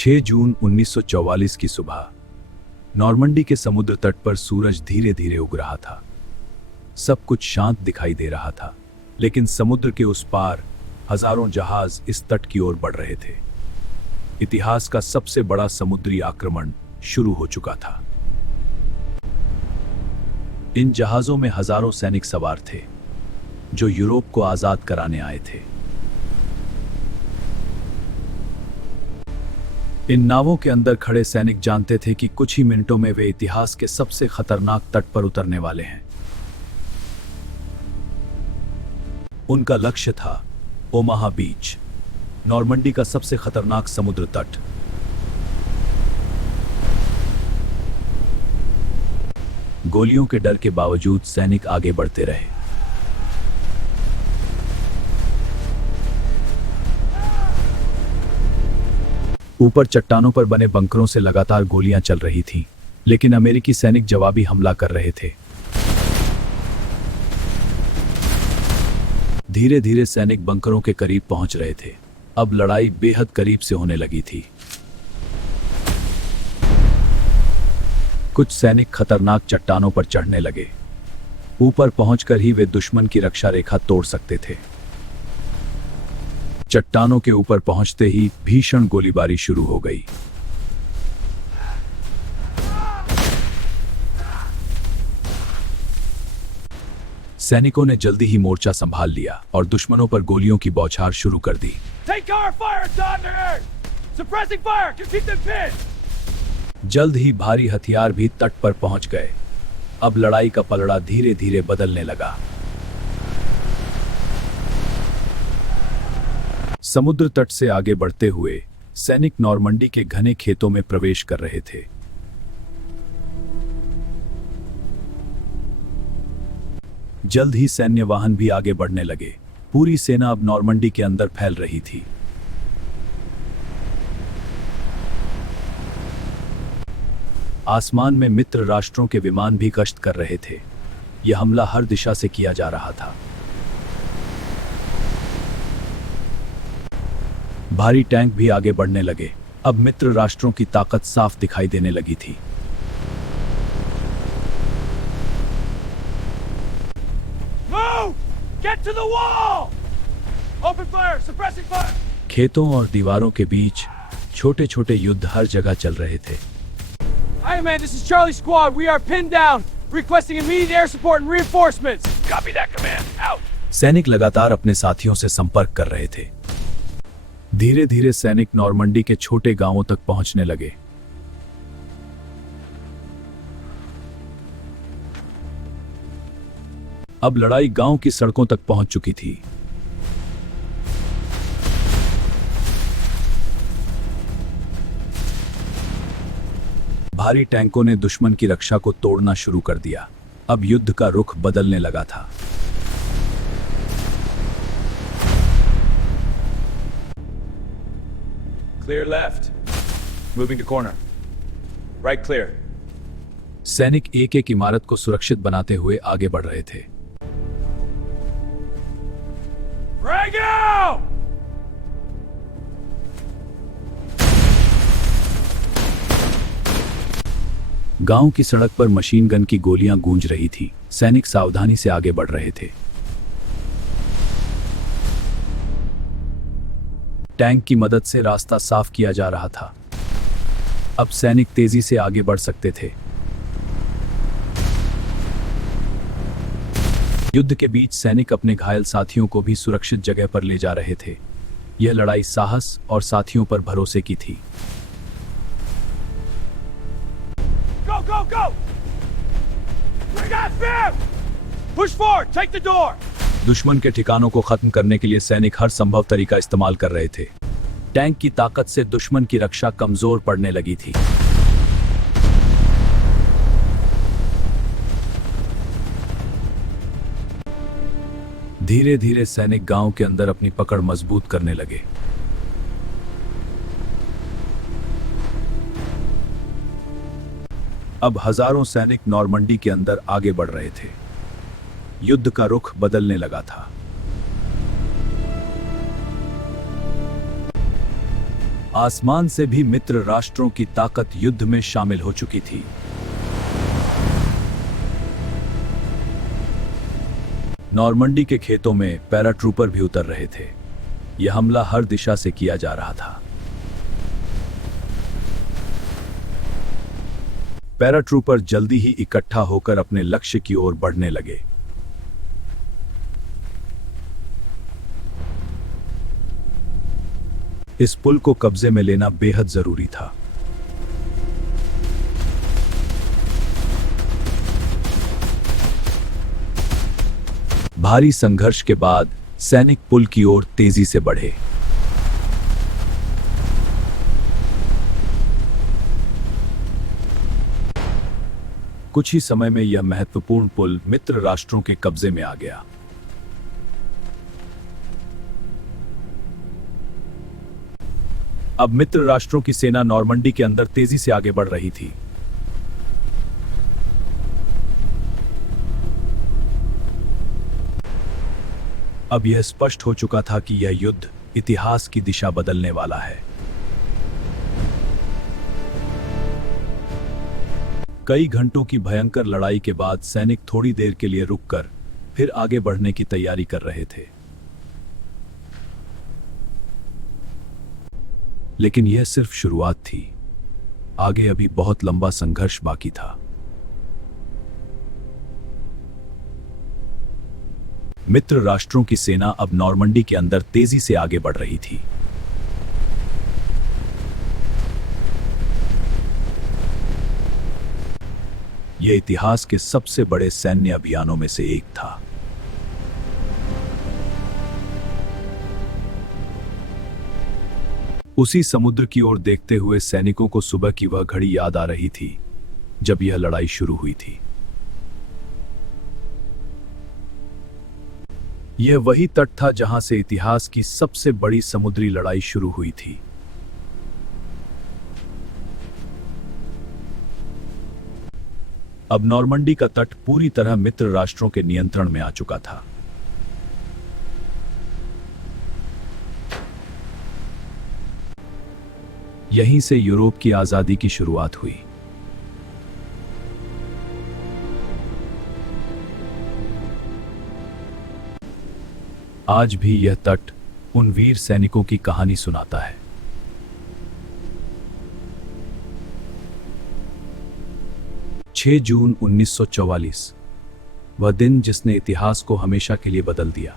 6 जून 1944 की सुबह नॉर्मंडी के समुद्र तट पर सूरज धीरे धीरे उग रहा था। सब कुछ शांत दिखाई दे रहा था, लेकिन समुद्र के उस पार हजारों जहाज इस तट की ओर बढ़ रहे थे। इतिहास का सबसे बड़ा समुद्री आक्रमण शुरू हो चुका था। इन जहाजों में हजारों सैनिक सवार थे, जो यूरोप को आजाद कराने आए थे। इन नावों के अंदर खड़े सैनिक जानते थे कि कुछ ही मिनटों में वे इतिहास के सबसे खतरनाक तट पर उतरने वाले हैं। उनका लक्ष्य था ओमाहा बीच, नॉर्मंडी का सबसे खतरनाक समुद्र तट। गोलियों के डर के बावजूद सैनिक आगे बढ़ते रहे। ऊपर चट्टानों पर बने बंकरों से लगातार गोलियां चल रही थीं, लेकिन अमेरिकी सैनिक जवाबी हमला कर रहे थे। धीरे धीरे सैनिक बंकरों के करीब पहुंच रहे थे। अब लड़ाई बेहद करीब से होने लगी थी। कुछ सैनिक खतरनाक चट्टानों पर चढ़ने लगे। ऊपर पहुंचकर ही वे दुश्मन की रक्षा रेखा तोड़ सकते थे। चट्टानों के ऊपर पहुंचते ही भीषण गोलीबारी शुरू हो गई। सैनिकों ने जल्दी ही मोर्चा संभाल लिया और दुश्मनों पर गोलियों की बौछार शुरू कर दी। जल्द ही भारी हथियार भी तट पर पहुंच गए। अब लड़ाई का पलड़ा धीरे धीरे बदलने लगा। समुद्र तट से आगे बढ़ते हुए सैनिक नॉर्मंडी के घने खेतों में प्रवेश कर रहे थे। जल्द ही सैन्य वाहन भी आगे बढ़ने लगे। पूरी सेना अब नॉर्मंडी के अंदर फैल रही थी। आसमान में मित्र राष्ट्रों के विमान भी गश्त कर रहे थे। यह हमला हर दिशा से किया जा रहा था। भारी टैंक भी आगे बढ़ने लगे। अब मित्र राष्ट्रों की ताकत साफ दिखाई देने लगी थी। खेतों और दीवारों के बीच छोटे छोटे युद्ध हर जगह चल रहे थे। Hey man, this is Charlie Squad. We are pinned down, requesting immediate air support and reinforcements. Copy that command. Out. सैनिक लगातार अपने साथियों से संपर्क कर रहे थे। धीरे धीरे सैनिक नॉर्मंडी के छोटे गांवों तक पहुंचने लगे। अब लड़ाई गांव की सड़कों तक पहुंच चुकी थी। भारी टैंकों ने दुश्मन की रक्षा को तोड़ना शुरू कर दिया। अब युद्ध का रुख बदलने लगा था। Clear left. Moving to corner. Right clear. सैनिक एक एक इमारत को सुरक्षित बनाते हुए आगे बढ़ रहे थे। Frag out! गांव की सड़क पर मशीन गन की गोलियां गूंज रही थी। सैनिक सावधानी से आगे बढ़ रहे थे। टैंक की मदद से रास्ता साफ किया जा रहा था। अब सैनिक तेजी से आगे बढ़ सकते थे। युद्ध के बीच सैनिक अपने घायल साथियों को भी सुरक्षित जगह पर ले जा रहे थे। यह लड़ाई साहस और साथियों पर भरोसे की थी। Go, go, go! Bring that fib! Push forward, take the door! दुश्मन के ठिकानों को खत्म करने के लिए सैनिक हर संभव तरीका इस्तेमाल कर रहे थे। टैंक की ताकत से दुश्मन की रक्षा कमजोर पड़ने लगी थी। धीरे धीरे सैनिक गांव के अंदर अपनी पकड़ मजबूत करने लगे। अब हजारों सैनिक नॉर्मंडी के अंदर आगे बढ़ रहे थे। युद्ध का रुख बदलने लगा था। आसमान से भी मित्र राष्ट्रों की ताकत युद्ध में शामिल हो चुकी थी। नॉर्मंडी के खेतों में पैराट्रूपर भी उतर रहे थे। यह हमला हर दिशा से किया जा रहा था। पैराट्रूपर जल्दी ही इकट्ठा होकर अपने लक्ष्य की ओर बढ़ने लगे। इस पुल को कब्जे में लेना बेहद जरूरी था। भारी संघर्ष के बाद सैनिक पुल की ओर तेजी से बढ़े। कुछ ही समय में यह महत्वपूर्ण पुल मित्र राष्ट्रों के कब्जे में आ गया। अब मित्र राष्ट्रों की सेना नॉर्मंडी के अंदर तेजी से आगे बढ़ रही थी। अब यह स्पष्ट हो चुका था कि यह युद्ध इतिहास की दिशा बदलने वाला है। कई घंटों की भयंकर लड़ाई के बाद सैनिक थोड़ी देर के लिए रुककर फिर आगे बढ़ने की तैयारी कर रहे थे। लेकिन यह सिर्फ शुरुआत थी। आगे अभी बहुत लंबा संघर्ष बाकी था। मित्र राष्ट्रों की सेना अब नॉर्मंडी के अंदर तेजी से आगे बढ़ रही थी। यह इतिहास के सबसे बड़े सैन्य अभियानों में से एक था। उसी समुद्र की ओर देखते हुए सैनिकों को सुबह की वह घड़ी याद आ रही थी जब यह लड़ाई शुरू हुई थी। यह वही तट था जहां से इतिहास की सबसे बड़ी समुद्री लड़ाई शुरू हुई थी। अब नॉर्मंडी का तट पूरी तरह मित्र राष्ट्रों के नियंत्रण में आ चुका था। यहीं से यूरोप की आजादी की शुरुआत हुई। आज भी यह तट उन वीर सैनिकों की कहानी सुनाता है। 6 जून 1944, वह दिन जिसने इतिहास को हमेशा के लिए बदल दिया।